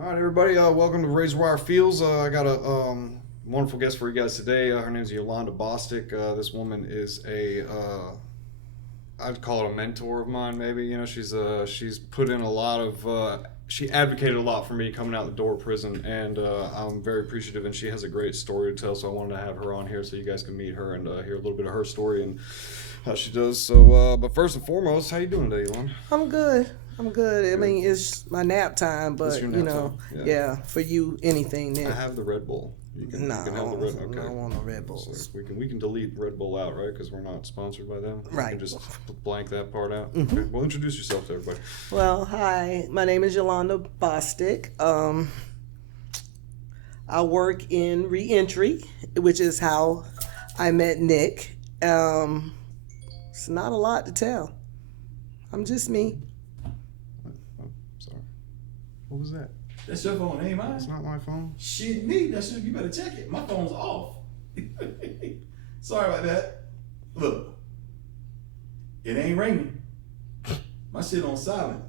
All right, everybody. Welcome to Razor Wire Fields. I got a wonderful guest for you guys today. Her name is Yolanda Bostic. This woman is I'd call it a mentor of mine. Maybe she's put in a lot of. She advocated a lot for me coming out the door of prison, and I'm very appreciative. And she has a great story to tell, so I wanted to have her on here so you guys can meet her and hear a little bit of her story and how she does. So, but first and foremost, how you doing today, Yolanda? I'm good. I mean, it's my nap time, but Nap time. yeah, for you, anything. Then. I have the Red Bull. You can have the Red. Okay. I don't want no Red Bulls. So we can delete Red Bull out, right? Because we're not sponsored by them. Right. You can just blank that part out. Mm-hmm. Okay. Well, introduce yourself to everybody. Well, hi. My name is Yolanda Bostic. I work in reentry, which is how I met Nick. It's not a lot to tell. I'm just me. Oh, sorry. What was that? That's your phone, ain't mine. It's not my phone. Shit, me. That's you better check it. My phone's off. Sorry about that. Look, it ain't ringing. My shit on silent.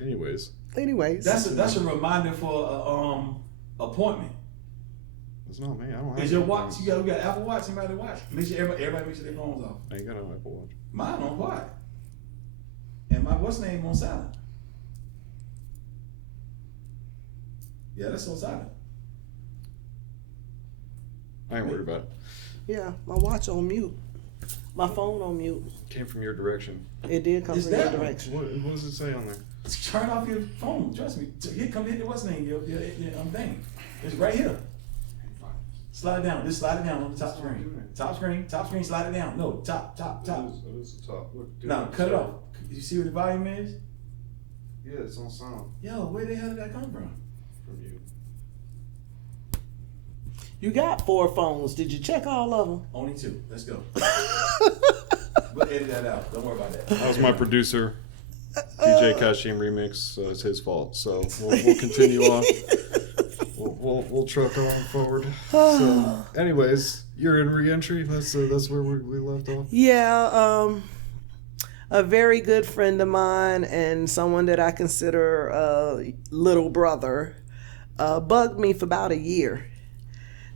Anyways. That's a reminder for appointment. It's not me. I don't have. Is your watch? You got Apple Watch. Somebody watch. Make sure everybody make sure their phones off. I ain't got an Apple Watch. Mine on quiet. And my what's name on silent. Yeah, that's on silent. I ain't worried about it. Yeah, my watch on mute. My phone on mute. Came from your direction. It did come It's from your that one. direction. What does it say on there? Turn off your phone. Trust me. Here, come hit the what's name. Your thing. It's right here. Slide it down. Just slide it down on the top screen. Top screen. Slide it down. No, top. It is the top. Look, No, cut it off. You see what the volume is? Yeah, it's on sound Yo, where the hell did that come from? from you. You got 4 phones. Did you check all of them? Only 2. Let's go. We'll edit that out. Don't worry about that. That was my producer, DJ Kashim Remix. It's his fault. So we'll continue on. We'll truck on forward. So, anyways, you're in reentry. That's where we left off. Yeah, a very good friend of mine and someone that I consider a little brother bugged me for about a year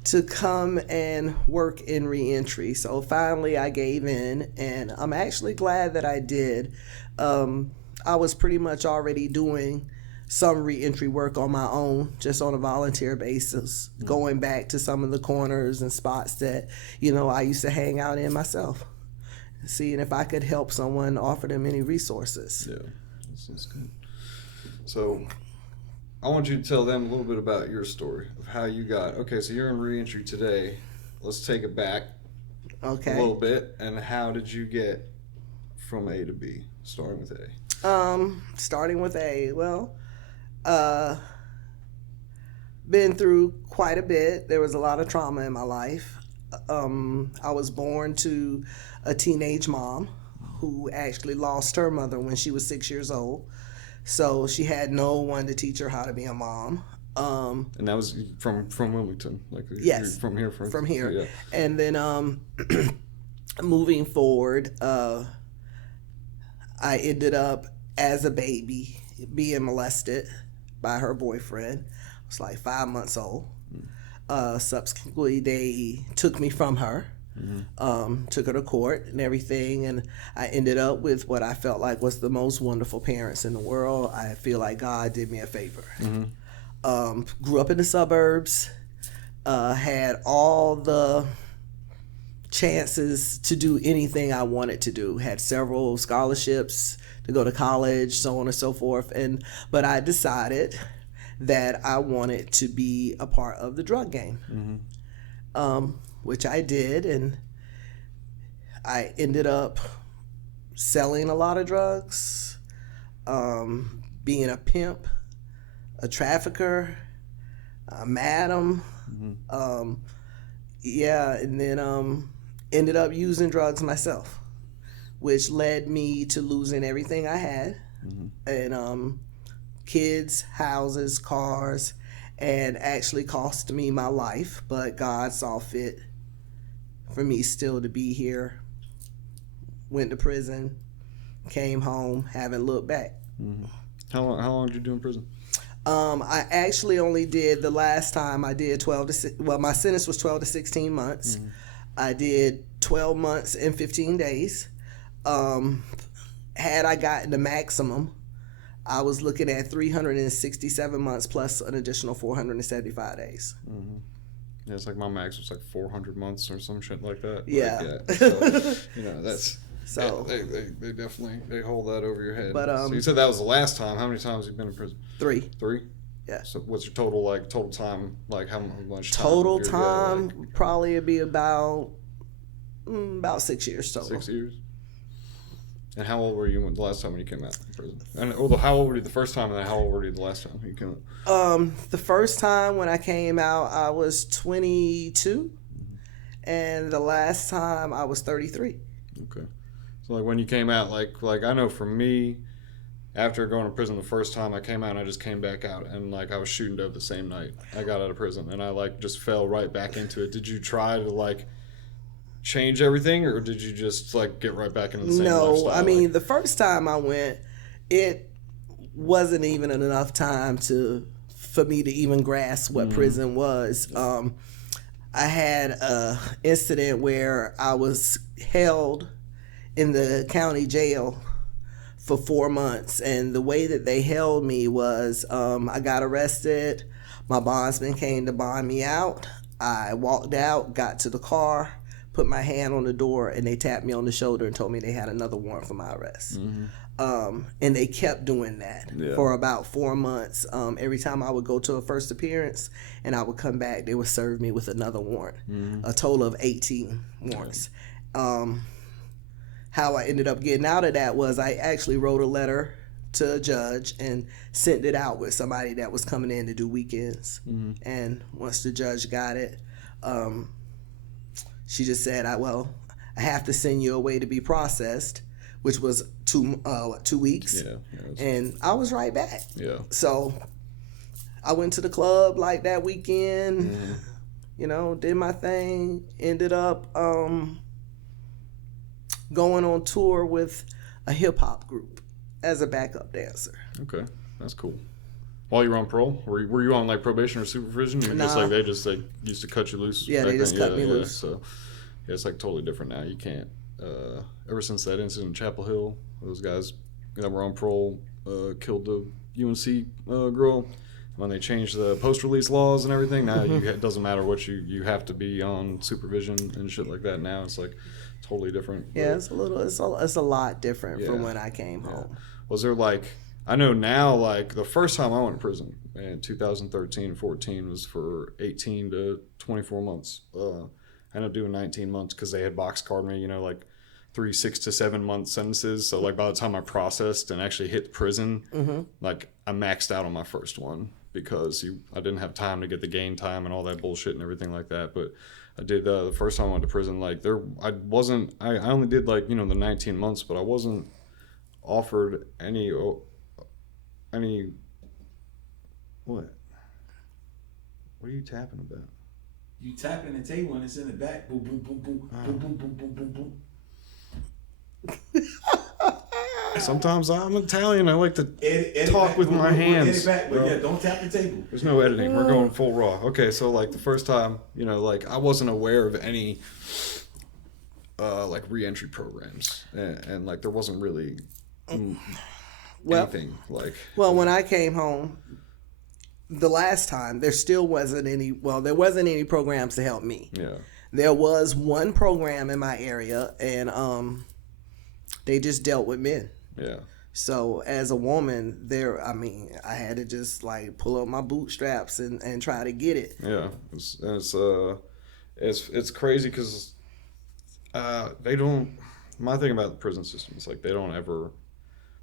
to come and work in reentry. So finally I gave in, and I'm actually glad that I did. I was pretty much already doing some reentry work on my own, just on a volunteer basis, going back to some of the corners and spots that, I used to hang out in myself, seeing if I could help someone, offer them any resources. Yeah, that sounds good. So I want you to tell them a little bit about your story of how you got. Okay, so you're in reentry today. Let's take it back a little bit. And how did you get from A to B, starting with A? Starting with A, well, been through quite a bit. There was a lot of trauma in my life. I was born to a teenage mom who actually lost her mother when she was 6 years old. So she had no one to teach her how to be a mom. And that was from Wilmington, like yes, from here. From here. Yeah. And then moving forward, I ended up as a baby being molested by her boyfriend. I was like 5 months old. Subsequently, they took me from her. Took her to court and everything, and I ended up with what I felt like was the most wonderful parents in the world. I feel like God did me a favor. Grew up in the suburbs, had all the chances to do anything I wanted to do, had several scholarships to go to college, so on and so forth, but I decided that I wanted to be a part of the drug game. Which I did, and I ended up selling a lot of drugs, being a pimp, a trafficker, a madam, and then ended up using drugs myself, which led me to losing everything I had, and kids, houses, cars, and actually cost me my life, but God saw fit for me still to be here. Went to prison, came home, haven't looked back. How long did you do in prison? I actually only did the last time I did 12 to 6, well, my sentence was 12 to 16 months. I did 12 months and 15 days. Had I gotten the maximum, I was looking at 367 months plus an additional 475 days. Yeah, it's like my max was like 400 months or some shit like that. Yeah. Like, so, you know, that's So they definitely they hold that over your head. But, so you said that was the last time. How many times have you been in prison? 3. 3. Yeah. So what's your total time? Like how much time? Total period, time like, probably would be about 6 years total. 6 years. And how old were you the last time when you came out of prison? And how old were you the first time, and then how old were you the last time you came out? The first time when I came out, I was 22, and the last time I was 33. Okay. So like when you came out, like I know for me, after going to prison the first time I came out, and I just came back out, and like I was shooting dope the same night I got out of prison, and I like just fell right back into it. Did you try to like change everything, or did you just like get right back into the same lifestyle? I mean, the first time I went, it wasn't even enough time for me to even grasp what prison was. I had a incident where I was held in the county jail for 4 months, and the way that they held me was I got arrested. My bondsman came to bond me out. I walked out, got to the car, put my hand on the door, and they tapped me on the shoulder and told me they had another warrant for my arrest. And they kept doing that for about 4 months. Every time I would go to a first appearance and I would come back, they would serve me with another warrant, a total of 18 warrants. How I ended up getting out of that was I actually wrote a letter to a judge and sent it out with somebody that was coming in to do weekends. And once the judge got it, she just said, I have to send you away to be processed, which was 2 weeks. And I was right back. So I went to the club like that weekend, you know, did my thing, ended up going on tour with a hip hop group as a backup dancer. Okay, that's cool. While you were on parole, were you on like probation or supervision? Or just like they just like used to cut you loose? Yeah, they just cut me loose. So yeah, it's like totally different now. You can't. Ever since that incident in Chapel Hill, those guys that were on parole killed the UNC girl. When they changed the post-release laws and everything, now it doesn't matter what you have to be on supervision and shit like that. Now it's like totally different. Yeah, it's a lot different from when I came home. Was there like, I know now, like the first time I went to prison in 2013-14 was for 18 to 24 months. I ended up doing 19 months because they had box carded me, you know, like 3 6 to 7 month sentences. So like by the time I processed and actually hit prison, like I maxed out on my first one because I didn't have time to get the gain time and all that bullshit and everything like that. But I did the first time I went to prison, like I only did like, you know, the 19 months, but I wasn't offered any what are you tapping about? You tapping the table and it's in the back. Boom, boom, boom, boom, boom, boom, boom, boom, boom, boom. Sometimes I'm Italian. I like to Edit talk back. with my hands. Edit back, but bro. yeah, don't tap the table. There's no editing. We're going full raw. Okay, so like the first time, you know, like I wasn't aware of any like re-entry programs, and like there wasn't really anything like. Well, when I came home the last time, there wasn't any programs to help me. Yeah. There was one program in my area, and they just dealt with men. Yeah. So as a woman, I had to just like pull up my bootstraps and try to get it. Yeah, it's crazy because they don't. My thing about the prison system is like they don't ever.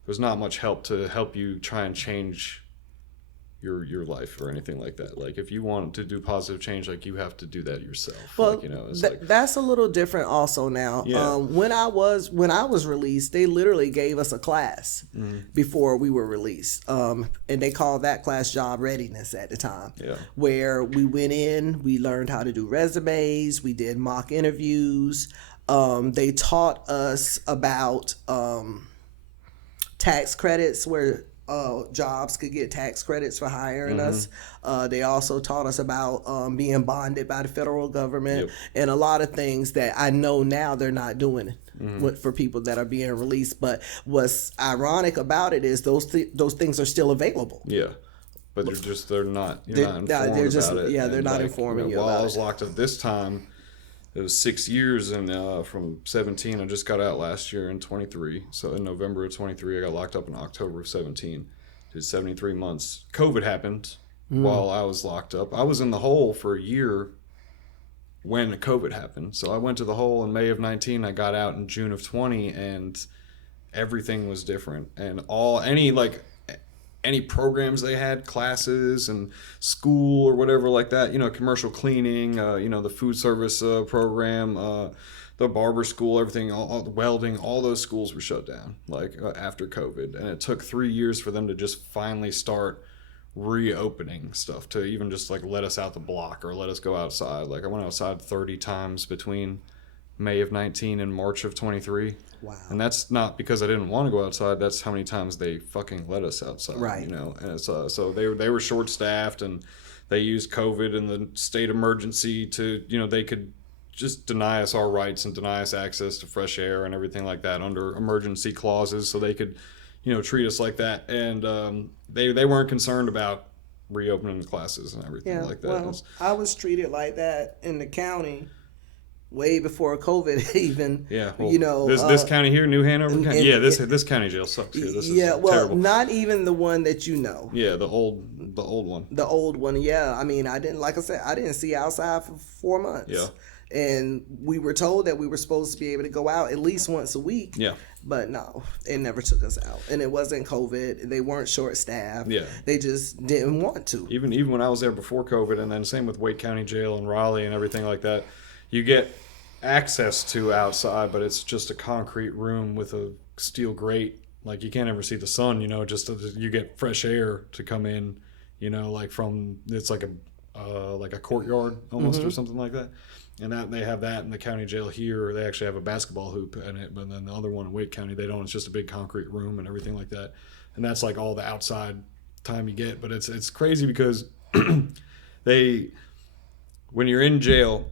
There's not much help to help you try and change your life or anything like that. Like if you want to do positive change, like you have to do that yourself. Well, like, you know, it's that's a little different also now. Yeah. When I was released, they literally gave us a class before we were released, and they called that class job readiness at the time. Yeah. Where we went in, we learned how to do resumes, we did mock interviews. They taught us about tax credits where jobs could get tax credits for hiring us. They also taught us about being bonded by the federal government and a lot of things that I know now they're not doing for people that are being released. But what's ironic about it is those things are still available. Yeah. But they're not informed about it. Yeah, they're not informing you while about I was it. locked up this time, it was 6 years, and from 17, I just got out last year in 23. So in November of 23, I got locked up in October of 17. Did 73 months. COVID happened while I was locked up. I was in the hole for a year when COVID happened. So I went to the hole in May of 19. I got out in June of 20, and everything was different. And any programs they had, classes and school or whatever like that, commercial cleaning, the food service program, the barber school, everything, all the welding, all those schools were shut down after COVID. And it took 3 years for them to just finally start reopening stuff, to even just let us out the block or let us go outside. I went outside 30 times between May of 19 and March of 23. Wow. And that's not because I didn't want to go outside. That's how many times they fucking let us outside. Right. And so they were short staffed, and they used COVID and the state emergency to, they could just deny us our rights and deny us access to fresh air and everything like that under emergency clauses, so they could, treat us like that. And they weren't concerned about reopening the classes and everything like that. Well, I was treated like that in the county way before COVID even. Yeah, well, this county here, New Hanover County. This county jail sucks here. This is terrible. Not even the one that you know. Yeah, the old one. The old one, yeah. I mean, I didn't see outside for 4 months. Yeah. And we were told that we were supposed to be able to go out at least once a week. Yeah. But no, it never took us out. And it wasn't COVID. They weren't short-staffed. Yeah. They just didn't want to. Even when I was there before COVID, and then same with Wake County Jail and Raleigh and everything like that, you get access to outside, but it's just a concrete room with a steel grate. You can't ever see the sun, just you get fresh air to come in, from, it's like a courtyard almost or something like that. And that they have that in the county jail here. They actually have a basketball hoop in it, but then the other one in Wake County, they don't. It's just a big concrete room and everything like that. And that's all the outside time you get. But it's crazy because when you're in jail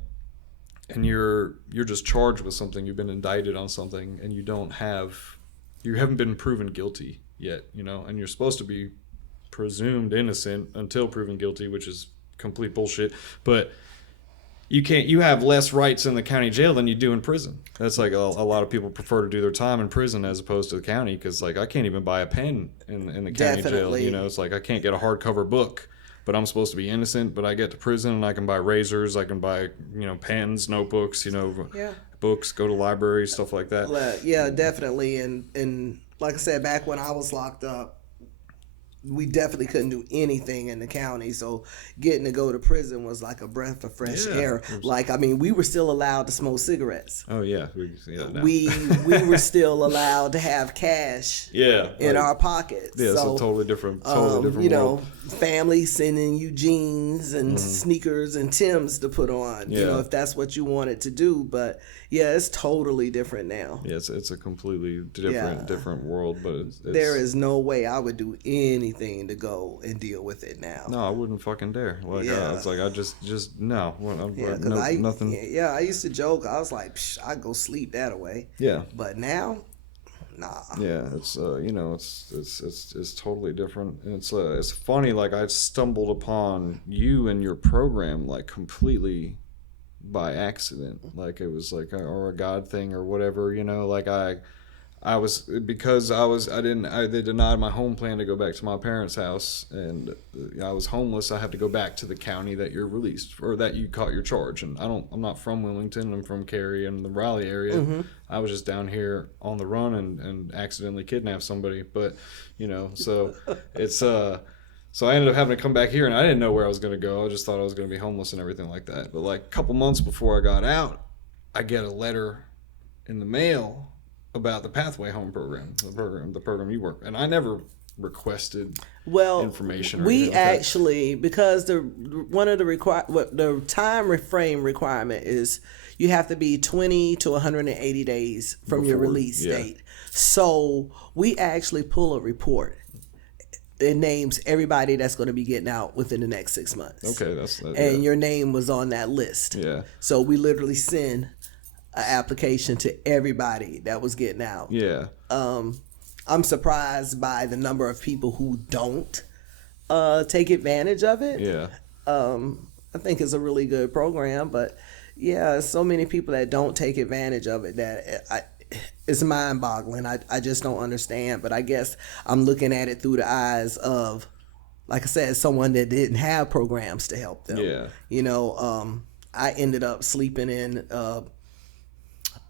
and you're just charged with something, you've been indicted on something, and you haven't been proven guilty yet, and you're supposed to be presumed innocent until proven guilty, which is complete bullshit. But you have less rights in the county jail than you do in prison. That's a lot of people prefer to do their time in prison as opposed to the county, because I can't even buy a pen in the county jail. It's I can't get a hardcover book, but I'm supposed to be innocent. But I get to prison and I can buy razors, I can buy pens, notebooks, books, go to libraries, stuff like that. Yeah, definitely. And like I said, back when I was locked up, we definitely couldn't do anything in the county, so getting to go to prison was like a breath of fresh air. We were still allowed to smoke cigarettes. Oh yeah, we were still allowed to have cash in our pockets. Yeah, so totally different world. Family sending you jeans and sneakers and Timbs to put on, if that's what you wanted to do. But yeah, it's totally different now. Yeah, it's a completely different world, but there is no way I would do anything to go and deal with it now. No, I wouldn't fucking dare. I just no. Nothing. Yeah, I used to joke. I was like, I'd go sleep that away. Yeah. But now, nah. Yeah, it's it's totally different. And it's funny. I stumbled upon you and your program completely by accident. It was or a God thing or whatever. They denied my home plan to go back to my parents' house, and I was homeless. I have to go back to the county that you're released, or that you caught your charge. And I'm not from Wilmington. I'm from Cary and the Raleigh area. Mm-hmm. I was just down here on the run and accidentally kidnapped somebody. But so it's so I ended up having to come back here, and I didn't know where I was going to go. I just thought I was going to be homeless and everything like that. But a couple months before I got out, I get a letter in the mail about the Pathway Home program, the program you work, and I never requested information. We actually, because one of the time frame requirement is you have to be 20 to 180 days from your release date. So we actually pull a report it names everybody that's going to be getting out within the next 6 months. Okay, that's that. And Yeah. your name was on that list. Yeah. So we literally send an application to everybody that was getting out. Yeah. I'm surprised by the number of people who don't take advantage of it. Yeah. I think it's a really good program, but yeah, so many people that don't take advantage of it that it's mind-boggling. I just don't understand, but I guess I'm looking at it through the eyes of, like I said, someone that didn't have programs to help them. Yeah. You know, I ended up sleeping in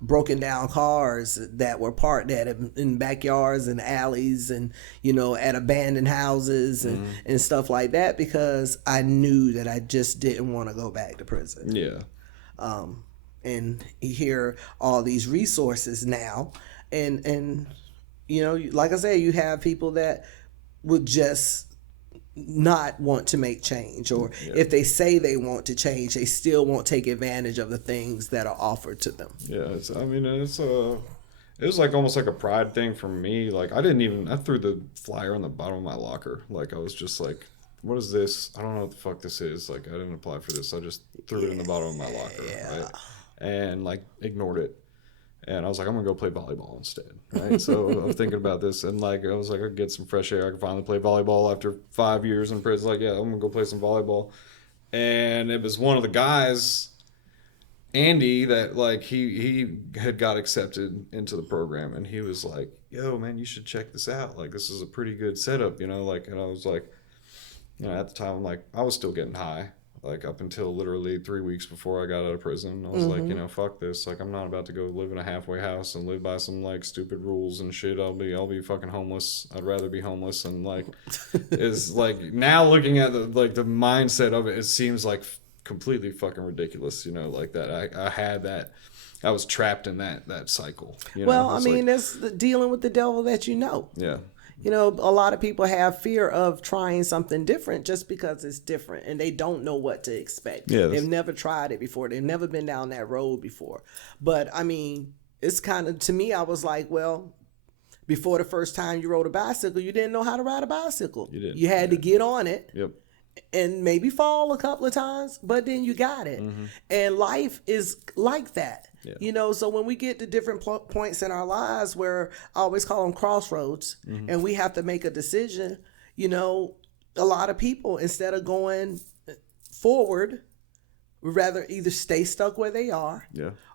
broken down cars that were parked in backyards and alleys and, you know, at abandoned houses and stuff like that, because I knew that I just didn't want to go back to prison. Yeah. And hear all these resources now, and you know, like I said, you have people that would just not want to make change, or if they say they want to change, they still won't take advantage of the things that are offered to them. Yeah, it was like almost like a pride thing for me. Like I threw the flyer on the bottom of my locker. Like I was just like, what is this? I don't know what the fuck this is. Like I didn't apply for this. I just threw it in the bottom of my locker, right? And like ignored it. And I was like, I'm gonna go play volleyball instead, right? So I'm thinking about this, and like I was like, I could get some fresh air. I could finally play volleyball after 5 years in prison. Like, yeah, I'm gonna go play some volleyball. And it was one of the guys, Andy, that like he had got accepted into the program, and he was like, yo man, you should check this out. Like this is a pretty good setup, you know. Like, and I was like, you know, at the time I'm like, I was still getting high. Like up until literally 3 weeks before I got out of prison, I was like, you know, fuck this. Like I'm not about to go live in a halfway house and live by some like stupid rules and shit. I'll be fucking homeless. I'd rather be homeless. And like, it's like now looking at the mindset of it, it seems like completely fucking ridiculous. You know, like that. I had that. I was trapped in that cycle. You know? Well, I like, mean, that's dealing with the devil that you know. Yeah. You know, a lot of people have fear of trying something different just because it's different, and they don't know what to expect. Yeah, they've never tried it before. They've never been down that road before. But I mean, it's kind of, to me, I was like, well, before the first time you rode a bicycle, you didn't know how to ride a bicycle. You didn't. You had to get on it. Yep. And maybe fall a couple of times, but then you got it. And life is like that. Yeah. You know, so when we get to different points in our lives where I always call them crossroads, and we have to make a decision, you know, a lot of people, instead of going forward, would rather either stay stuck where they are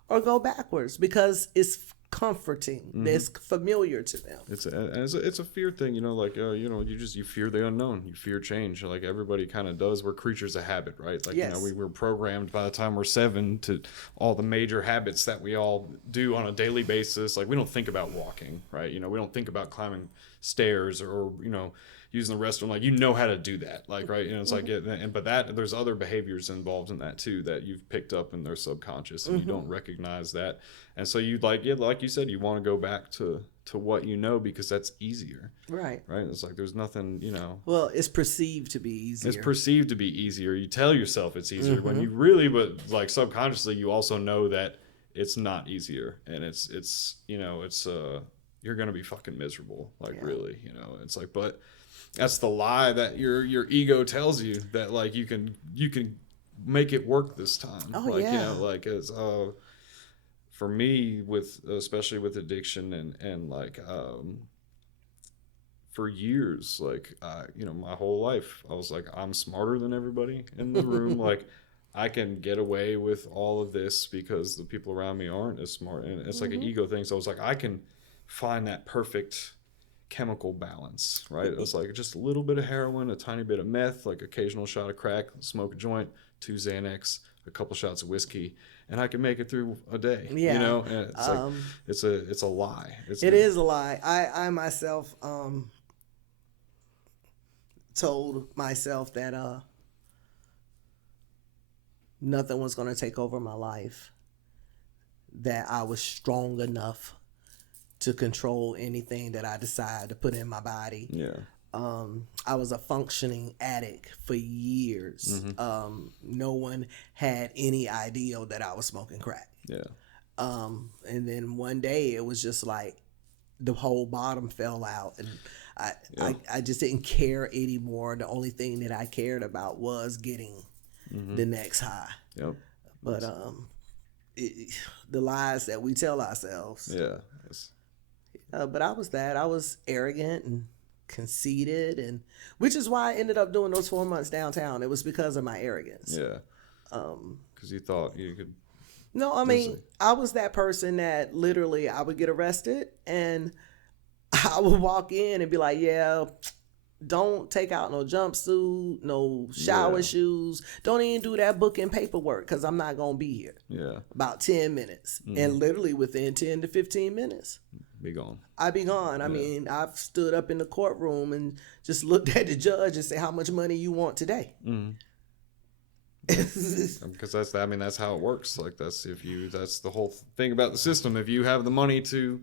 or go backwards because it's comforting. It's familiar to them. It's a fear thing, you know, like you know, you fear the unknown, you fear change, like everybody kind of does. We're creatures of habit, right? Like, yes. You know, we're programmed by the time we're 7 to all the major habits that we all do on a daily basis. Like we don't think about walking, right? You know, we don't think about climbing stairs or you know, using the restroom. Like, you know how to do that, like, right? You know, it's like but that there's other behaviors involved in that too that you've picked up in their subconscious, and you don't recognize that. And so you like you said, you want to go back to what you know because that's easier. Right. It's like there's nothing, you know. Well, it's perceived to be easier. It's perceived to be easier. You tell yourself it's easier when you really, but like subconsciously, you also know that it's not easier, and it's you know, it's you're gonna be fucking miserable, like really, you know. It's like, but that's the lie that your ego tells you, that like you can make it work this time. Oh, like, yeah. You know, like it's for me, especially with addiction and like for years, like you know, my whole life I was like, I'm smarter than everybody in the room. Like I can get away with all of this because the people around me aren't as smart, and it's like an ego thing. So I was like, I can find that perfect chemical balance, right? It was like just a little bit of heroin, a tiny bit of meth, like occasional shot of crack, smoke a joint, 2 Xanax, a couple shots of whiskey, and I can make it through a day. Yeah. You know, and it's like it's a lie. It is a lie. I myself told myself that nothing was going to take over my life, that I was strong enough to control anything that I decide to put in my body. Yeah. I was a functioning addict for years. No one had any idea that I was smoking crack. Yeah. And then one day it was just like the whole bottom fell out, and I just didn't care anymore. The only thing that I cared about was getting the next high. Yep. But the lies that we tell ourselves. Yeah. But I was arrogant and conceited, and which is why I ended up doing those 4 months downtown. It was because of my arrogance. Yeah. Because you thought you could. No, I mean, I was that person that literally I would get arrested and I would walk in and be like, yeah, don't take out no jumpsuit, no shower shoes. Don't even do that booking paperwork because I'm not going to be here. Yeah. About 10 minutes. And literally within 10 to 15 minutes. Be gone. I'd be gone. I mean, I've stood up in the courtroom and just looked at the judge and say, how much money you want today? Because that's how it works. Like that's the whole thing about the system. If you have the money to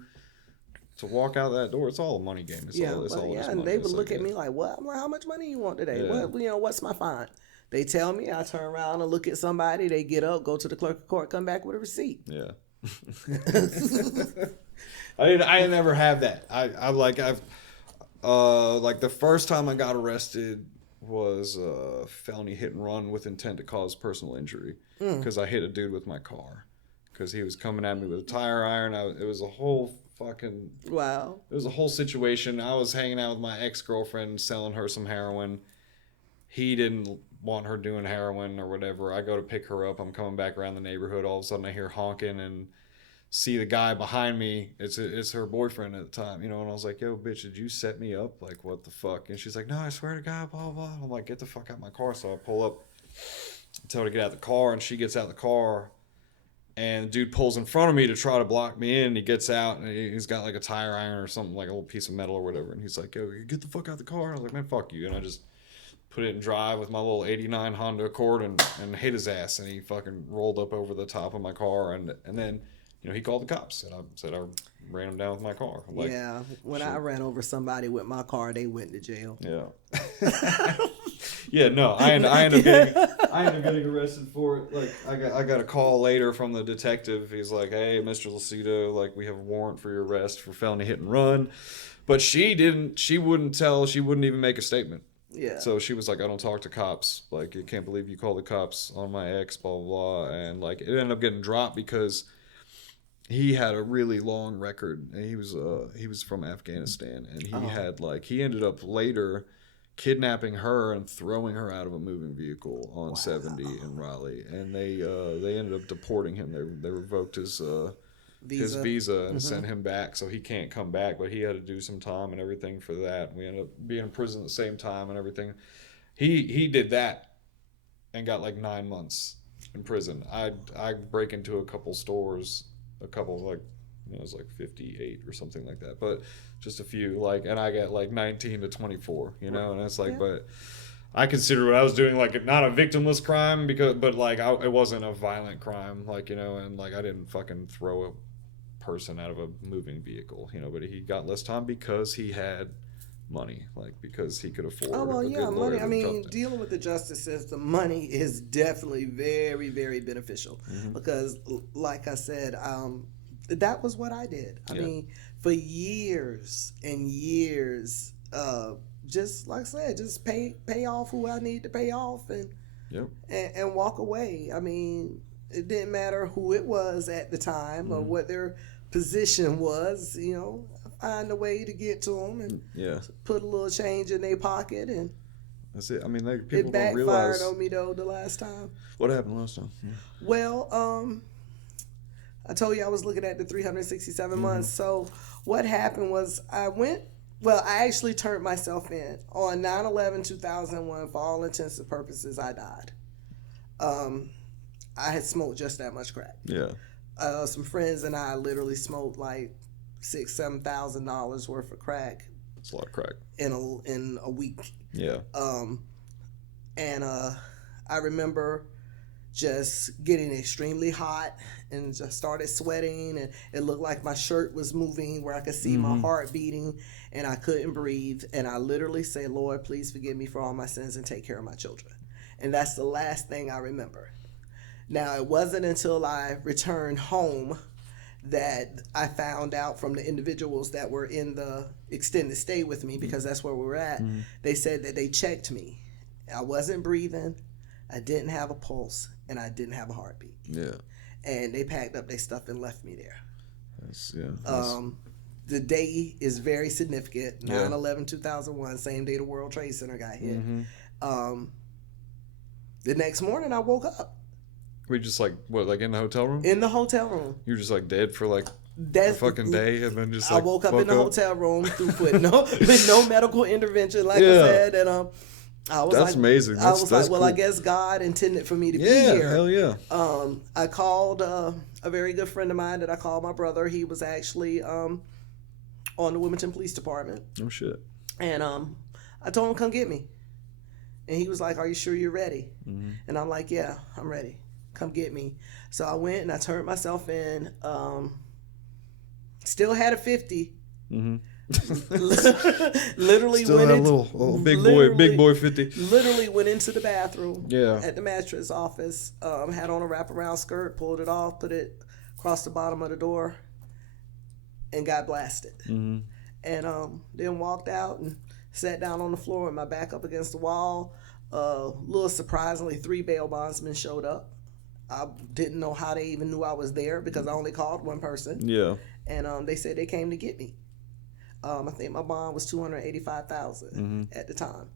walk out that door, it's all a money game. It's all and they would look at me like, what? I'm like, how much money you want today? Yeah. What's my fine? They tell me, I turn around and look at somebody, they get up, go to the clerk of court, come back with a receipt. Yeah. I never have that. I've the first time I got arrested was a felony hit and run with intent to cause personal injury because I hit a dude with my car because he was coming at me with a tire iron. It was a whole fucking wow. It was a whole situation. I was hanging out with my ex-girlfriend, selling her some heroin. He didn't want her doing heroin or whatever. I go to pick her up. I'm coming back around the neighborhood. All of a sudden, I hear honking and see the guy behind me. It's her boyfriend at the time, And I was like, "Yo, bitch, did you set me up? Like, what the fuck?" And she's like, "No, I swear to God, blah blah." I'm like, "Get the fuck out of my car!" So I pull up, tell her to get out of the car, and she gets out of the car. And the dude pulls in front of me to try to block me in. He gets out, and he's got like a tire iron or something, like a little piece of metal or whatever. And he's like, "Yo, get the fuck out of the car." And I was like, "Man, fuck you." And I just put it in drive with my little 89 Honda Accord and hit his ass. And he fucking rolled up over the top of my car. And then, he called the cops. And I said I ran him down with my car. I'm like, yeah, when I ran over somebody with my car, they went to jail. Yeah. Yeah, no, I end up getting arrested for it. Like, I got a call later from the detective. He's like, "Hey, Mr. Lucido, like, we have a warrant for your arrest for felony hit and run." But she wouldn't even make a statement. Yeah. So she was like, "I don't talk to cops. Like, I can't believe you called the cops on my ex, blah, blah, blah." And, like, it ended up getting dropped because he had a really long record. And he was from Afghanistan. And he ended up later kidnapping her and throwing her out of a moving vehicle on 70 in Raleigh. And they ended up deporting him. They revoked his visa and sent him back, so he can't come back, but he had to do some time and everything for that. We ended up being in prison at the same time and everything. He did that and got like 9 months in prison. I break into a couple stores, it was like 58 or something like that, but just a few, and I get like 19 to 24, and it's like, but I consider what I was doing like not a victimless crime it wasn't a violent crime, and I didn't fucking throw a person out of a moving vehicle, but he got less time because he had money, because he could afford. Oh well, yeah, money. I mean, dealing dealing with the justice system, money is definitely very, very beneficial because, like I said, that was what I did. I mean, for years and years, just like I said, just pay off who I need to pay off and walk away. I mean, it didn't matter who it was at the time or what their position was. Find a way to get to them and put a little change in their pocket, and that's it. I mean, people it don't realize. backfired on me though the last time. What happened last time? Yeah. Well, I told you I was looking at the 367 months. So what happened was I actually turned myself in. On 9/11/2001, for all intents and purposes, I died. I had smoked just that much crack. Yeah. Some friends and I literally smoked like $6,000-7,000 worth of crack. It's a lot of crack. In a week. Yeah. And I remember just getting extremely hot and just started sweating, and it looked like my shirt was moving where I could see my heart beating, and I couldn't breathe. And I literally said, "Lord, please forgive me for all my sins and take care of my children." And that's the last thing I remember. Now, it wasn't until I returned home that I found out from the individuals that were in the extended stay with me, because that's where we were at. They said that they checked me. I wasn't breathing, I didn't have a pulse, and I didn't have a heartbeat. Yeah. And they packed up their stuff and left me there. That's, The day is very significant. 9/11/2001, same day the World Trade Center got hit. The next morning I woke up. We just like in the hotel room? In the hotel room. You were just like dead for like That's a fucking day, and then just I like woke up in the hotel room with no medical intervention, like I said, and I was that's amazing. I was like, well, cool. I guess God intended for me to be Yeah, here. hell yeah. I called a very good friend of mine that I called my brother. He was actually on the Wilmington Police Department. Oh shit. And I told him, come get me. And he was like, are you sure you're ready? And I'm like, yeah, I'm ready. Come get me. So I went and I turned myself in. Still had a 50. Literally Still went had a into little big boy 50. Literally went into the bathroom. Yeah. At the mattress office. Had on a wraparound skirt, pulled it off, put it across the bottom of the door, and got blasted. And then walked out and sat down on the floor with my back up against the wall. Little surprisingly, 3 bail bondsmen showed up. I didn't know how they even knew I was there because I only called one person. Yeah. And they said they came to get me. I think my bond was $285,000 at the time.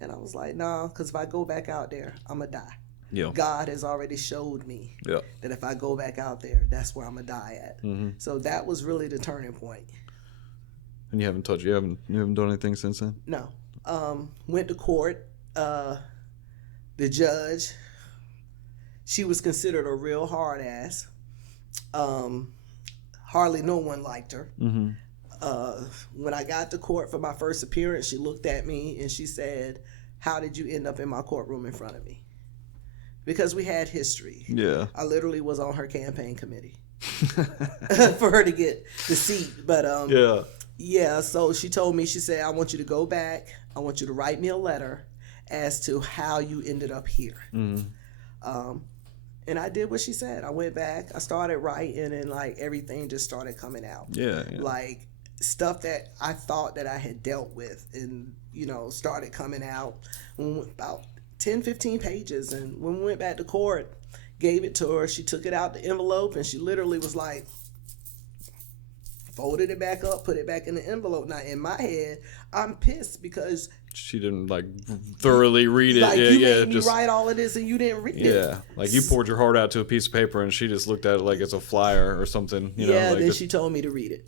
And I was like, nah, because if I go back out there, I'm going to die. Yeah. God has already showed me that if I go back out there, that's where I'm going to die at. So that was really the turning point. And you haven't done anything since then? No. Went to court. The judge, she was considered a real hard ass. Hardly no one liked her. When I got to court for my first appearance, she looked at me and she said, how did you end up in my courtroom in front of me? Because we had history. Yeah. I literally was on her campaign committee for her to get the seat. But yeah, so she told me, she said, I want you to go back. I want you to write me a letter as to how you ended up here. And I did what she said. I went back, I started writing, and like everything just started coming out. Yeah. Like stuff that I thought that I had dealt with and, started coming out. About 10, 15 pages. And when we went back to court, gave it to her, she took it out the envelope and she literally was like, folded it back up, put it back in the envelope. Now, in my head, I'm pissed because she didn't thoroughly read it. Like, you made me write all of this and you didn't read it. Yeah, like you poured your heart out to a piece of paper and she just looked at it like it's a flyer or something. Then she told me to read it.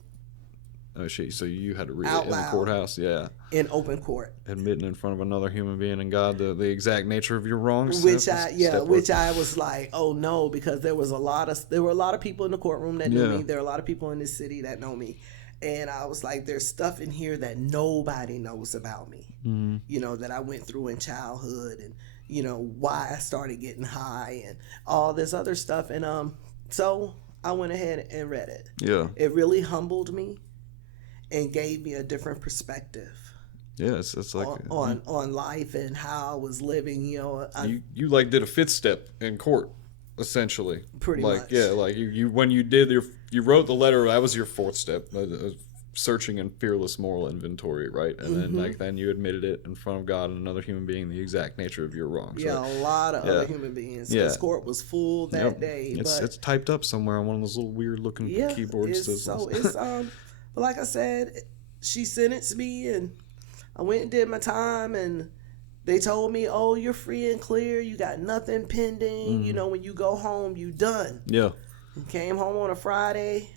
Oh, so you had to read out it in loud, the courthouse, in open court, admitting in front of another human being and God the exact nature of your wrongs. Which I was like, oh no, because there were a lot of people in the courtroom that knew me. There are a lot of people in this city that know me, and I was like, there's stuff in here that nobody knows about me. That I went through in childhood, and why I started getting high and all this other stuff, and so I went ahead and read it. Yeah, it really humbled me and gave me a different perspective. Yeah, it's like on life and how I was living. You did a 5th step in court, essentially. Pretty much. Yeah, like you when you wrote the letter, that was your 4th step, searching and fearless moral inventory, right? And then you admitted it in front of God and another human being, the exact nature of your wrongs. Yeah, right? A lot of other human beings. This court was full that day. It's typed up somewhere on one of those little weird looking keyboards. But like I said, she sentenced me and I went and did my time and they told me, oh, you're free and clear. You got nothing pending. When you go home, you done. Yeah. Came home on a Friday.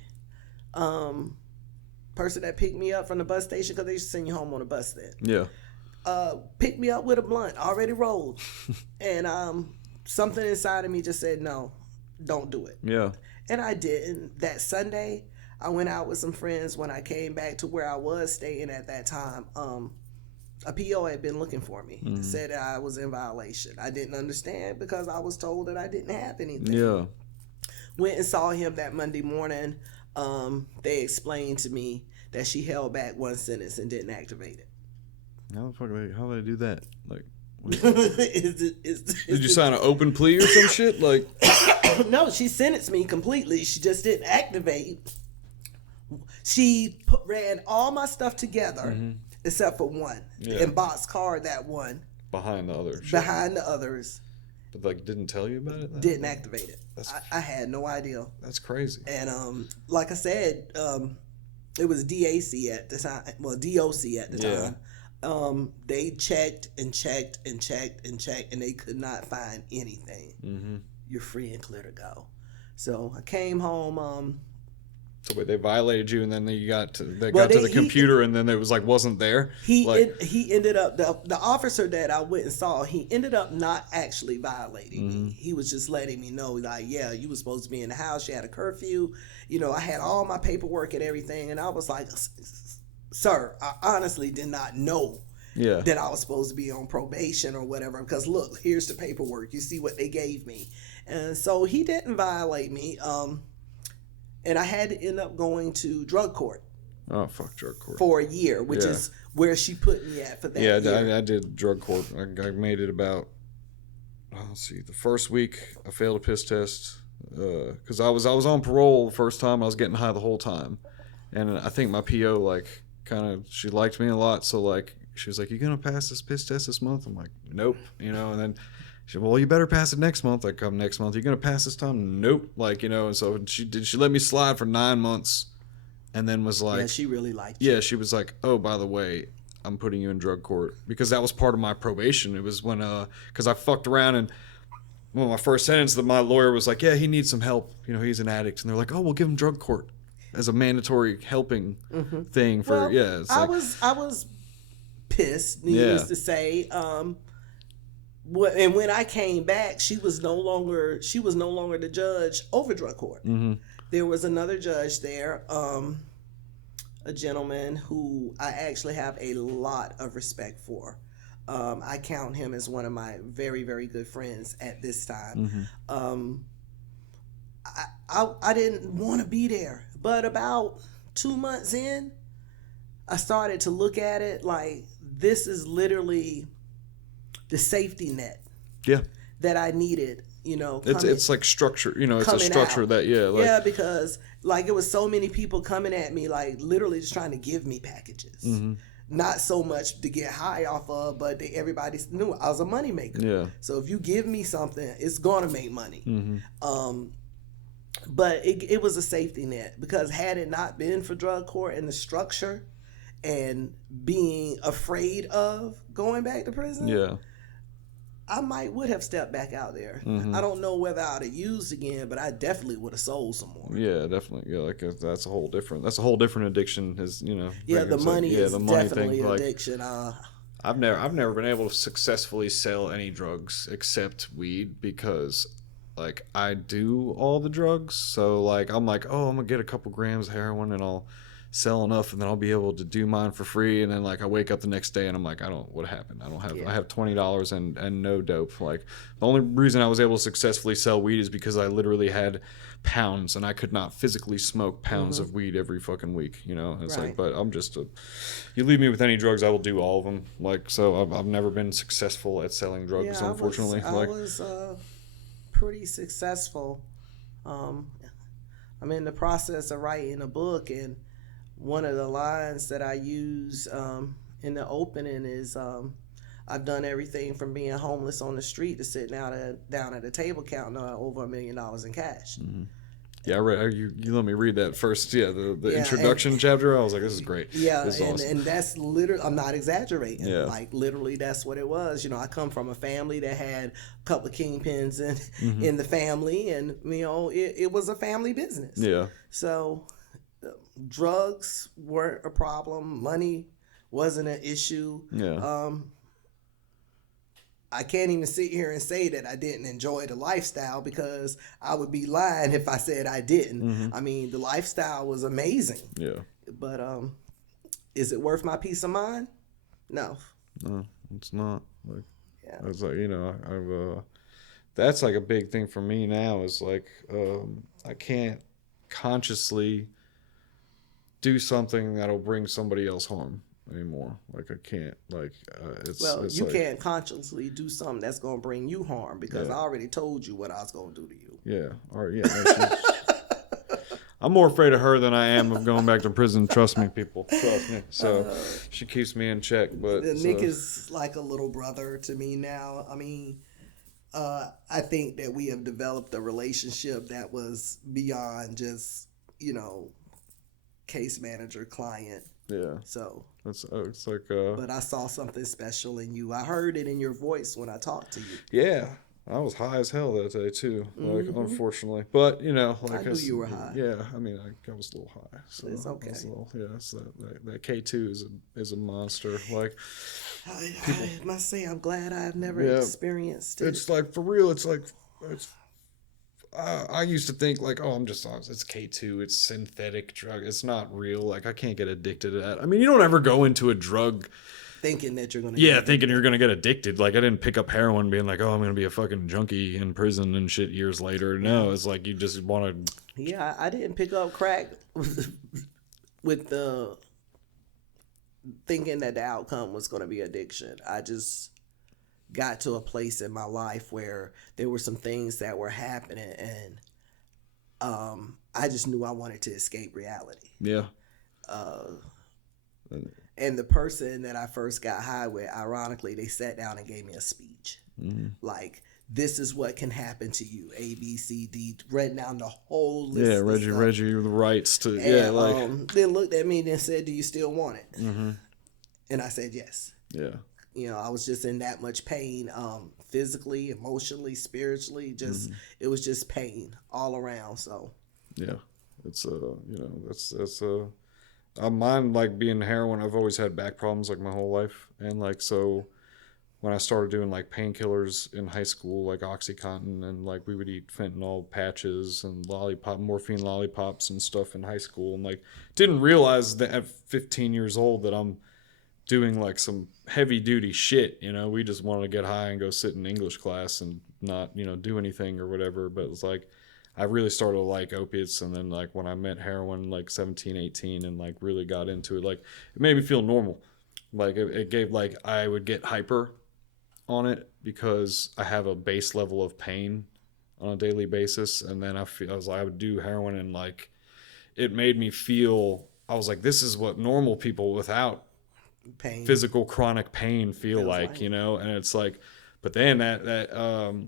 Person that picked me up from the bus station, because they used to send you home on a bus then. Yeah. Picked me up with a blunt, already rolled. And something inside of me just said, no, don't do it. Yeah. And I didn't. That Sunday, I went out with some friends. When I came back to where I was staying at that time, a PO had been looking for me. Said that I was in violation. I didn't understand because I was told that I didn't have anything. Yeah. Went and saw him that Monday morning. They explained to me that she held back one sentence and didn't activate it. How did I do that? Like, did you sign an open plea or some shit? Like, No, she sentenced me completely. She just didn't activate. She ran all my stuff together except for one. The embossed card, that one. Behind the others. Behind the others. But like didn't tell you about it? Didn't activate it. I had no idea. That's crazy. And like I said, it was DAC at the time. Well, DOC at the time. They checked and checked and checked and checked, and they could not find anything. You're free and clear to go. So I came home. So wait, they violated you, and then they got to the computer, and then it was like wasn't there. He ended up the officer that I went and saw. He ended up not actually violating me. He was just letting me know, like, yeah, you was supposed to be in the house. You had a curfew. You know, I had all my paperwork and everything, and I was like, sir, I honestly did not know that I was supposed to be on probation or whatever. Because look, here's the paperwork. You see what they gave me, and so he didn't violate me. And I had to end up going to drug court. Oh, fuck drug court. For a year, which is where she put me at for that year. I did drug court. I made it about, let's see, the first week I failed a piss test because I was on parole the first time. I was getting high the whole time. And I think my PO, like, kind of, she liked me a lot. So, like, she was like, you going to pass this piss test this month? I'm like, nope. You know, and then she said, well, you better pass it next month. I come next month. You gonna pass this time? Nope. Like, you know, and so she let me slide for 9 months, and then was like, she really liked you. Yeah, she was like, oh, by the way, I'm putting you in drug court because that was part of my probation. It was when because I fucked around and well, my first sentence that my lawyer was like, yeah, he needs some help. You know, he's an addict, and they're like, oh, we'll give him drug court as a mandatory helping thing for It's I was pissed, needless to say. And when I came back, she was no longer the judge over drug court. There was another judge there, a gentleman who I actually have a lot of respect for. I count him as one of my very, very good friends at this time. I didn't want to be there, but about 2 months in, I started to look at it like this is literally the safety net that I needed, you know. It's like structure, you know, it's a structure out. That, because like it was so many people coming at me, like literally just trying to give me packages. Not so much to get high off of, but everybody knew I was a money maker. Yeah. So if you give me something, it's going to make money. But it was a safety net because had it not been for drug court and the structure and being afraid of going back to prison, I would have stepped back out there. I don't know whether I'd have used again, but I definitely would have sold some more. Yeah, definitely. Yeah, like that's a whole different addiction. Is you know. Yeah, the money is the money definitely thing. Addiction. I've never been able to successfully sell any drugs except weed because like I do all the drugs. So like I'm like, oh, I'm gonna get a couple grams of heroin and I'll sell enough and then I'll be able to do mine for free, and then like I wake up the next day and I'm like, what happened? I have $20 and no dope. Like the only reason I was able to successfully sell weed is because I literally had pounds and I could not physically smoke pounds of weed every fucking week, you know. It's like, but I'm just you leave me with any drugs, I will do all of them. Like, so I've never been successful at selling drugs, unfortunately. I was pretty successful. I'm in the process of writing a book, and one of the lines that I use in the opening is, I've done everything from being homeless on the street to sitting down at a table counting over $1 million in cash. Yeah, I read, you let me read that first. Yeah, the introduction chapter. I was like, this is great. Yeah, this is awesome. And that's literally, I'm not exaggerating. Yeah. Like literally, that's what it was. You know, I come from a family that had a couple of kingpins in the family, and you know, it was a family business. Yeah. So drugs weren't a problem. Money wasn't an issue. Yeah. I can't even sit here and say that I didn't enjoy the lifestyle because I would be lying if I said I didn't. I mean, the lifestyle was amazing. Yeah. But is it worth my peace of mind? No. No, it's not. Like, it's like, you know, I've that's like a big thing for me now is like I can't consciously do something that'll bring somebody else harm anymore. Like I can't, like it's you can't consciously do something that's gonna bring you harm because I already told you what I was gonna do to you. Yeah. Or yeah. I'm more afraid of her than I am of going back to prison. Trust me, people. Trust me. So she keeps me in check. But Nick is like a little brother to me now. I mean, I think that we have developed a relationship that was beyond just, case manager client. Yeah. So it's like. But I saw something special in you. I heard it in your voice when I talked to you. Yeah. I was high as hell that day too, like unfortunately, but like I knew you were high. Yeah, I mean, I was a little high, so it's okay. It's that K2 is a monster. Like, I must say, I'm glad I've never experienced it. It's like for real. It's like I used to think like, oh, it's K2, it's synthetic drug, it's not real. Like I can't get addicted to that. I mean, you don't ever go into a drug. Thinking that you're gonna thinking you're gonna get addicted. Like I didn't pick up heroin being like, oh, I'm gonna be a fucking junkie in prison and shit years later. No, it's like you just want to. Yeah, I didn't pick up crack with the thinking that the outcome was gonna be addiction. I just got to a place in my life where there were some things that were happening, and I just knew I wanted to escape reality. Yeah. And the person that I first got high with, ironically, they sat down and gave me a speech. Mm-hmm. Like, this is what can happen to you. A, B, C, D. Read down the whole list. Yeah, Reggie, the rights to. And, then looked at me and said, do you still want it? Mm-hmm. And I said, yes. Yeah. I was just in that much pain, physically, emotionally, spiritually. Just it was just pain all around. So. Yeah, it's that's mine, like being heroin, I've always had back problems like my whole life. And like, so when I started doing like painkillers in high school, like Oxycontin, and like we would eat fentanyl patches and morphine lollipops and stuff in high school. And like, didn't realize that at 15 years old that I'm doing like some heavy duty shit. We just wanted to get high and go sit in English class and not, do anything or whatever. But it was like, I really started to like opiates, and then like when I met heroin like 17, 18 and like really got into it, like it made me feel normal. Like it gave, like I would get hyper on it because I have a base level of pain on a daily basis, and then I would do heroin, and like it made me feel, I was like, this is what normal people without pain, physical chronic pain feel like, and it's like, but then that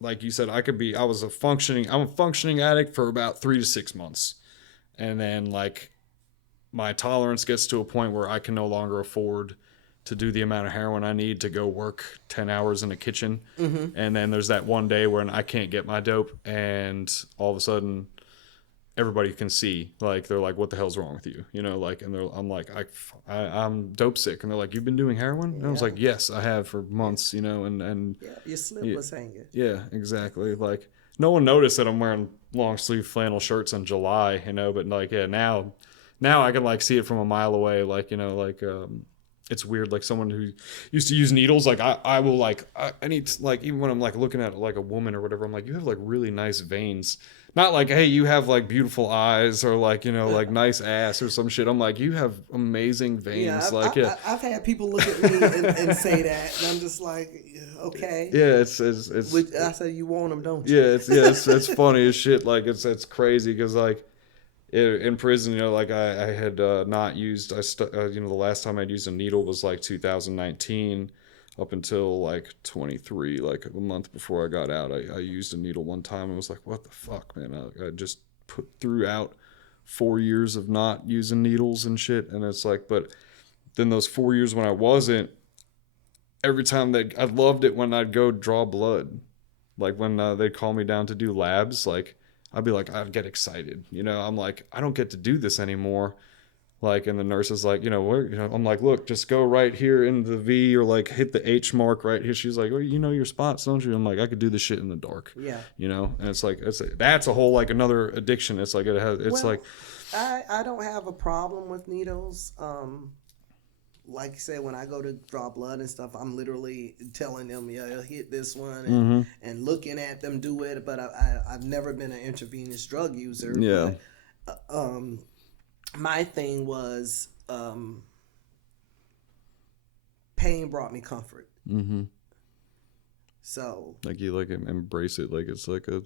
like you said, I'm a functioning addict for about 3 to 6 months. And then like my tolerance gets to a point where I can no longer afford to do the amount of heroin I need to go work 10 hours in a kitchen. Mm-hmm. And then there's that one day when I can't get my dope, and all of a sudden everybody can see, like, they're like, what the hell's wrong with you? Like, and I'm like, I'm dope sick. And they're like, you've been doing heroin? And I was like, yes, I have for months, and yeah, your slip was hanging. Yeah, exactly. Like, no one noticed that I'm wearing long sleeve flannel shirts in July, but like, yeah, now I can like see it from a mile away. Like, it's weird. Like someone who used to use needles, like I will like, I need to, like, even when I'm like looking at like a woman or whatever, I'm like, you have like really nice veins. Not like, hey, you have like beautiful eyes or like, like nice ass or some shit. I'm like, you have amazing veins. Yeah, I've had people look at me and say that, and I'm just like, okay. Yeah, it's. I said, you want them, don't you? Yeah, it's funny as shit. Like it's crazy because like in prison, like I had not used. The last time I'd used a needle was like 2019. Up until like 23, like a month before I got out, I used a needle one time and was like, what the fuck, man? I just threw out 4 years of not using needles and shit. And it's like, but then those 4 years when I wasn't, every time I loved it when I'd go draw blood. Like when they'd call me down to do labs, like I'd be like, I'd get excited. I'm like, I don't get to do this anymore. Like, and the nurse is like, I'm like, look, just go right here in the V, or like hit the H mark right here. She's like, well, you know your spots, don't you? I'm like, I could do this shit in the dark. Yeah. And it's like, that's a whole, like another addiction. It's like, I don't have a problem with needles. Like you said, when I go to draw blood and stuff, I'm literally telling them, yeah, hit this one and looking at them do it. But I've never been an intravenous drug user. Yeah. But, my thing was pain brought me comfort. Mm-hmm. So Like you like embrace it, like it's like the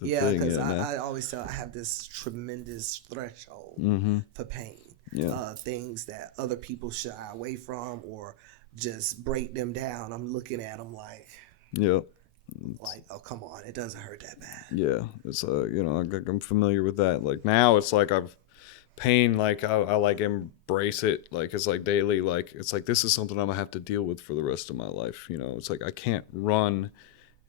yeah, thing. because Yeah, I always tell I have this tremendous threshold for pain. Yeah. Things that other people shy away from or just break them down. I'm looking at them Yeah. like, oh come on, it doesn't hurt that bad. Yeah. It's I'm familiar with that. Like now it's like I've pain, like I like embrace it, like it's like daily, like it's like this is something I'm gonna have to deal with for the rest of my life. It's like I can't run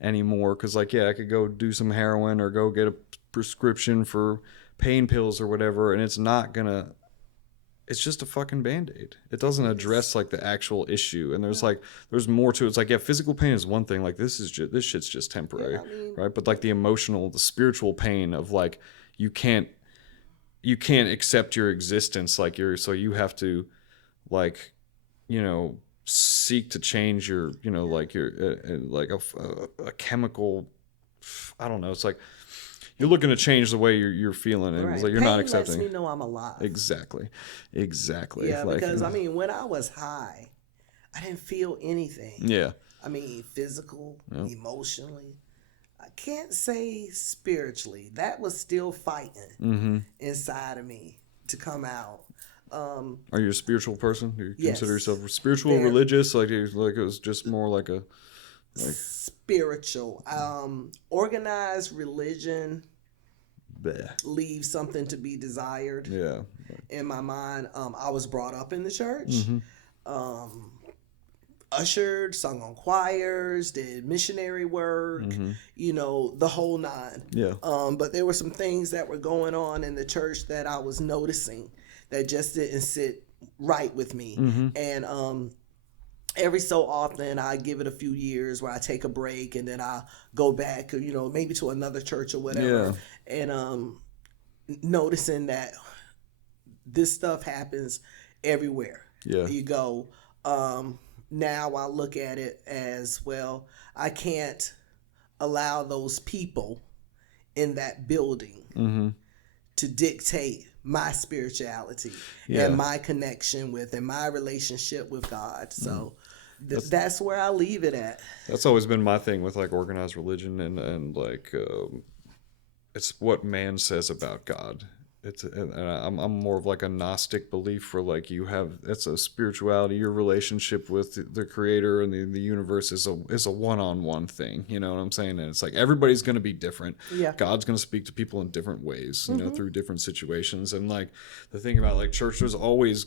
anymore because like I could go do some heroin or go get a prescription for pain pills or whatever, and it's just a fucking band-aid. It doesn't address like the actual issue, and there's more to it. It's like physical pain is one thing, like this shit's just temporary. Yeah, I mean, right? But like the emotional, the spiritual pain of like you can't accept your existence, like so you have to like seek to change your like your like a chemical, I don't know, it's like you're looking to change the way you're feeling, and it's like you're pain not accepting. lets me know I'm alive. Exactly. Yeah, like, because I mean, when I was high, I didn't feel anything. Yeah. I mean, physical, emotionally. I can't say spiritually. That was still fighting inside of me to come out. Are you a spiritual person? Do you Yes. consider yourself spiritual, religious? Like it was just more like a spiritual. Organized religion bleh. leaves something to be desired. Yeah. In my mind, I was brought up in the church. Ushered, sung on choirs, did missionary work, the whole nine. Yeah. But there were some things that were going on in the church that I was noticing that just didn't sit right with me. And every so often I give it a few years where I take a break and then I go back, maybe to another church or whatever. Yeah. And noticing that this stuff happens everywhere. Yeah. You go. Now I look at it as, well, I can't allow those people in that building to dictate my spirituality and my connection with and my relationship with God. So that's where I leave it at. That's always been my thing with like organized religion and like it's what man says about God. I'm more of like a Gnostic belief where like it's a spirituality, your relationship with the creator and the universe is a one-on-one thing, you know what I'm saying? And it's like everybody's going to be different. Yeah. God's going to speak to people in different ways, through different situations. And like the thing about like church, there's always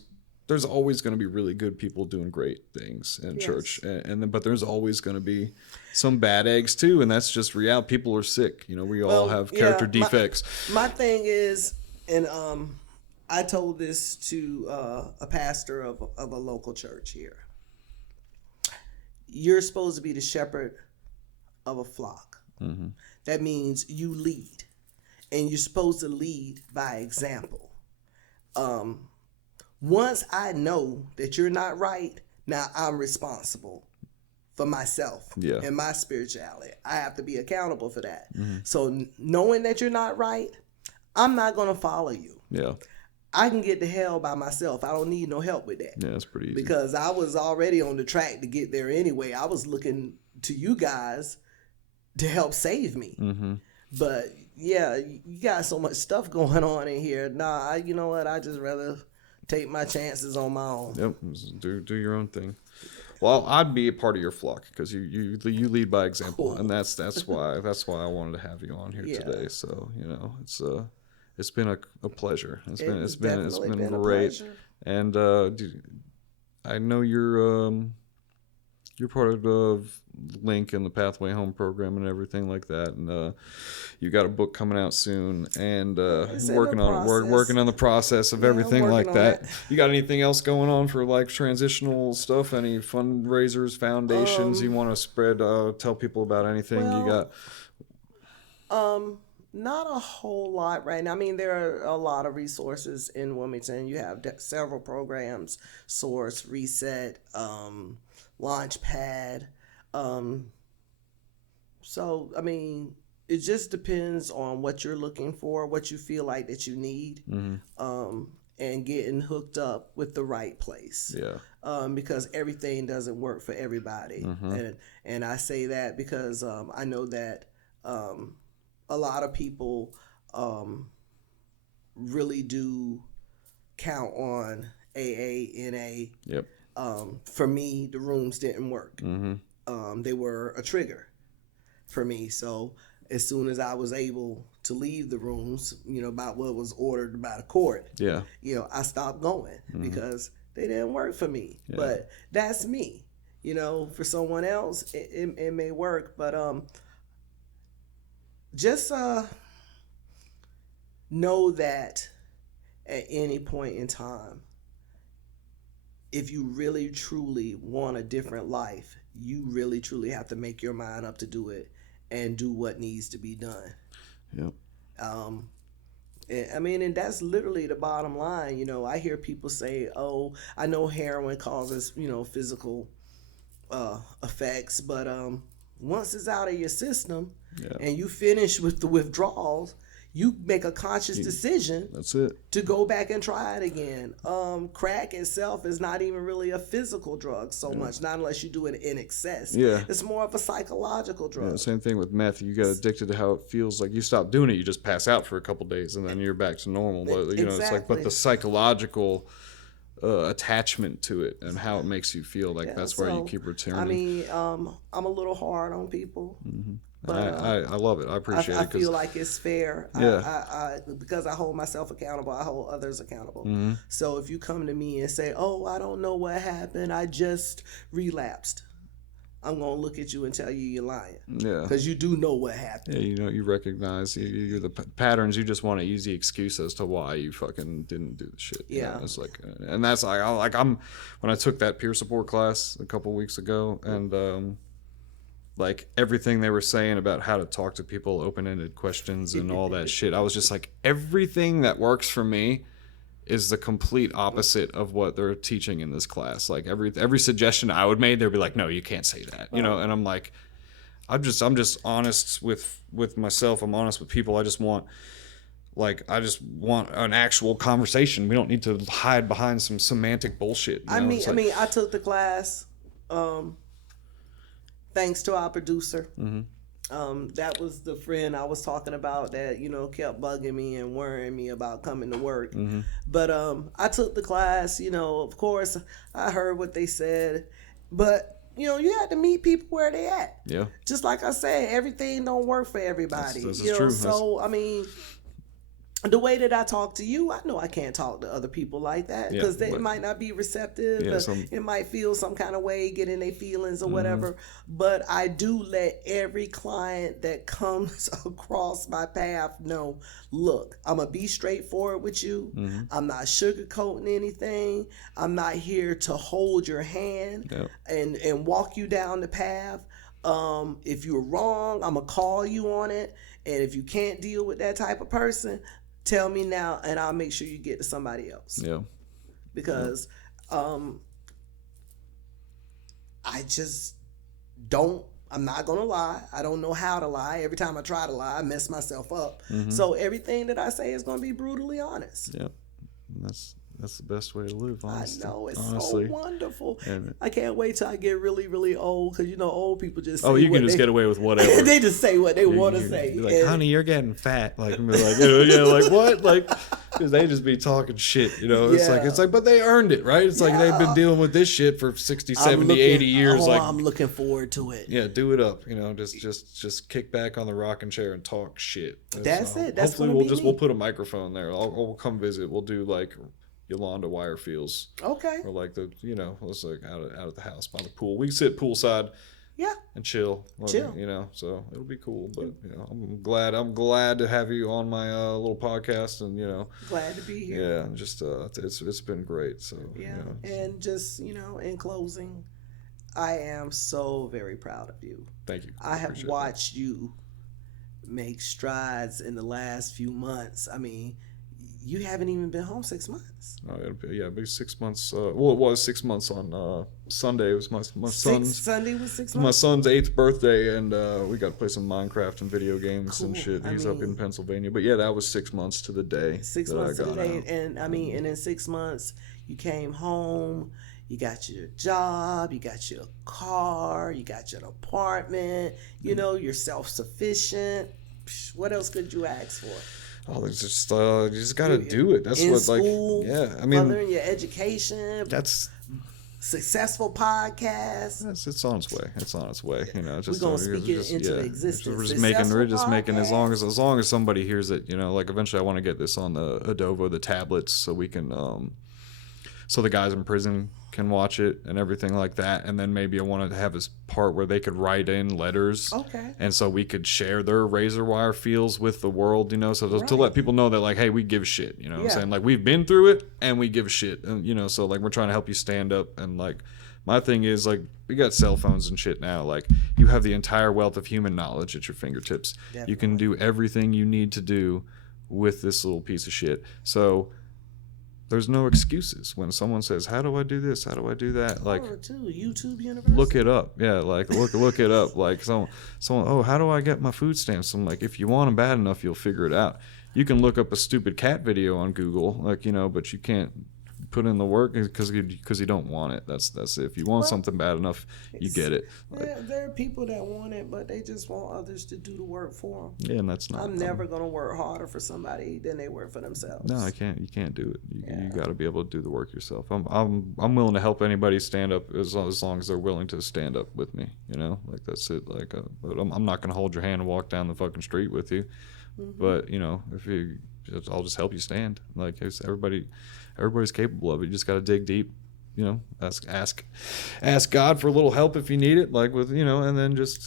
going to be really good people doing great things in church, but there's always going to be some bad eggs too, and that's just reality. People are sick, we all have character defects. My thing is, and I told this to a pastor of a local church here. You're supposed to be the shepherd of a flock. That means you lead, and you're supposed to lead by example. Once I know that you're not right, now I'm responsible for myself and my spirituality. I have to be accountable for that. So knowing that you're not right, I'm not going to follow you. Yeah. I can get to hell by myself. I don't need no help with that. Yeah, that's pretty easy. Because I was already on the track to get there anyway. I was looking to you guys to help save me. But yeah, you got so much stuff going on in here. Nah, you know what? I just rather take my chances on my own. Yep, do your own thing. Well, I'd be a part of your flock because you lead by example, and that's why I wanted to have you on here today. So it's been a pleasure. It's been great, and I know you're part of the Link and the Pathway Home program and everything like that, and you got a book coming out soon, and working on the process of everything like that. You got anything else going on for like transitional stuff? Any fundraisers, foundations you want to spread? Tell people about anything you got. Not a whole lot right now. I mean, there are a lot of resources in Wilmington. You have several programs: Source, Reset, Launchpad. So I mean, it just depends on what you're looking for, what you feel like that you need. and getting hooked up with the right place. Yeah. Because everything doesn't work for everybody. And I say that because I know that a lot of people really do count on AA, NA. Yep. For me, the rooms didn't work. They were a trigger for me. So as soon as I was able to leave the rooms, about what was ordered by the court, Yeah. I stopped going because they didn't work for me. Yeah. But that's me. For someone else, it may work. But just know that at any point in time, if you really truly want a different life, you really truly have to make your mind up to do it and do what needs to be done. Yep. And that's literally the bottom line. I hear people say, "Oh, I know heroin causes, physical effects, but once it's out of your system and you finish with the withdrawals, you make a conscious decision. That's it. To go back and try it again. Crack itself is not even really a physical drug so much, not unless you do it in excess. Yeah. It's more of a psychological drug. Yeah, same thing with meth. You get addicted to how it feels. Like you stop doing it, you just pass out for a couple days, and then you're back to normal. But it's like, but the psychological attachment to it and how it makes you feel, like that's where you keep returning. I mean, I'm a little hard on people. But I love it. I appreciate it. I feel like it's fair. Yeah. I because I hold myself accountable, I hold others accountable. So if you come to me and say, "Oh, I don't know what happened, I just relapsed," I'm gonna look at you and tell you you're lying. Yeah. Because you do know what happened. Yeah, you recognize you're the patterns. You just want an easy excuse as to why you fucking didn't do the shit. Yeah. It's like, and that's I'm when I took that peer support class a couple weeks ago, and like everything they were saying about how to talk to people, open-ended questions and all that shit, I was just like, everything that works for me is the complete opposite of what they're teaching in this class. Like every suggestion I would make, they'd be like, "No, you can't say that," and I'm like, I'm just honest with myself. I'm honest with people. I just want an actual conversation. We don't need to hide behind some semantic bullshit. I mean, I took the class. Thanks to our producer. That was the friend I was talking about that, kept bugging me and worrying me about coming to work. But I took the class, of course, I heard what they said. But, you had to meet people where they at. Yeah. Just like I said, everything don't work for everybody. This is true. So, I mean, the way that I talk to you, I know I can't talk to other people like that because they might not be receptive. It might feel some kind of way, get in their feelings or whatever. But I do let every client that comes across my path know, look, I'm going to be straightforward with you. I'm not sugarcoating anything. I'm not here to hold your hand and walk you down the path. If you're wrong, I'm going to call you on it. And if you can't deal with that type of person, tell me now, and I'll make sure you get to somebody else. Yeah. Because I just don't. I'm not gonna lie. I don't know how to lie. Every time I try to lie, I mess myself up. So everything that I say is gonna be brutally honest. Yep. That's the best way to live, honestly. I know, it's honestly. so wonderful. And I can't wait till I get really, really old, because old people just say you can just get away with whatever. They just say what they want to say. Be like, honey, you're getting fat. Like, like what? Like, because they just be talking shit, It's like, but they earned it, right? It's like they've been dealing with this shit for 60, 70, 80 years. I'm looking forward to it. Yeah, do it up, just kick back on the rocking chair and talk shit. That's it. That's hopefully we'll put a microphone there. We'll come visit. We'll do like Yolanda Wirefields. Okay. Or like it's like out at the house by the pool. We can sit poolside. Yeah. And chill. So it'll be cool. But I'm glad to have you on my little podcast, and glad to be here. Yeah, just it's been great. So and just in closing, I am so very proud of you. Thank you. I have watched you make strides in the last few months. I mean, you haven't even been home 6 months. It'll be 6 months. Well, it was 6 months on Sunday. It was my son's Sunday was 6 my months. son's 8th birthday, and we got to play some Minecraft and video games and Cool. shit. I He's up in mean- Pennsylvania, but yeah, that was 6 months to the day. 6 that I months to the got day, out. and I mean, and in 6 months, you came home. You got your job, you got your car, you got your apartment. You know, you're self-sufficient. What else could you ask for? Oh, it's just you just got to do it. That's In what school, yeah. I mean, furthering your education, that's successful podcast. it's on its way. It's on its way. You know, just We're gonna speak it into existence. We're just Successful making as podcast. long as somebody hears it. You know, like eventually I want to get this on the Adobe, the tablets, so we can so the guys in prison can watch it and everything like that. And then maybe I wanted to have this part where they could write in letters. Okay. And so we could share their razor wire feels with the world, you know, so to Right. let people know that, like, hey, we give a shit, you know what I'm Yeah. saying? Like, we've been through it and we give a shit. And, you know, so, like, we're trying to help you stand up. And, like, my thing is, like, we got cell phones and shit now. Like, you have the entire wealth of human knowledge at your fingertips. You can do everything you need to do with this little piece of shit. So there's no excuses when someone says, how do I do this? How do I do that? Like, YouTube University. look it up. Yeah, like look it up. Like someone, oh, how do I get my food stamps? I'm like, if you want them bad enough, you'll figure it out. You can look up a stupid cat video on Google, like, you know, but you can't put in the work because you don't want it. That's it. If you want something bad enough, you get it. Like, There are people that want it, but they just want others to do the work for them. yeah, and that's not. I'm never gonna work harder for somebody than they work for themselves. No, I can't. You can't do it. You got to be able to do the work yourself. I'm willing to help anybody stand up as long as they're willing to stand up with me. You know, like that's it. Like, but I'm not gonna hold your hand and walk down the fucking street with you. Mm-hmm. But you know, I'll just help you stand. Like everybody's capable of it. You just got to dig deep. You know, ask God for a little help if you need it. Like with, you know, and then just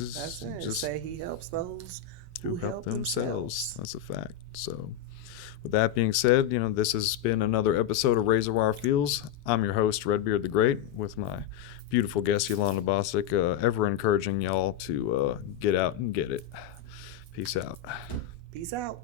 say He helps those who help themselves. That's a fact. So, with that being said, you know, this has been another episode of Razor Wire Feels. I'm your host, Redbeard the Great, with my beautiful guest, Yolanda Bostic, ever encouraging y'all to get out and get it. Peace out. Peace out.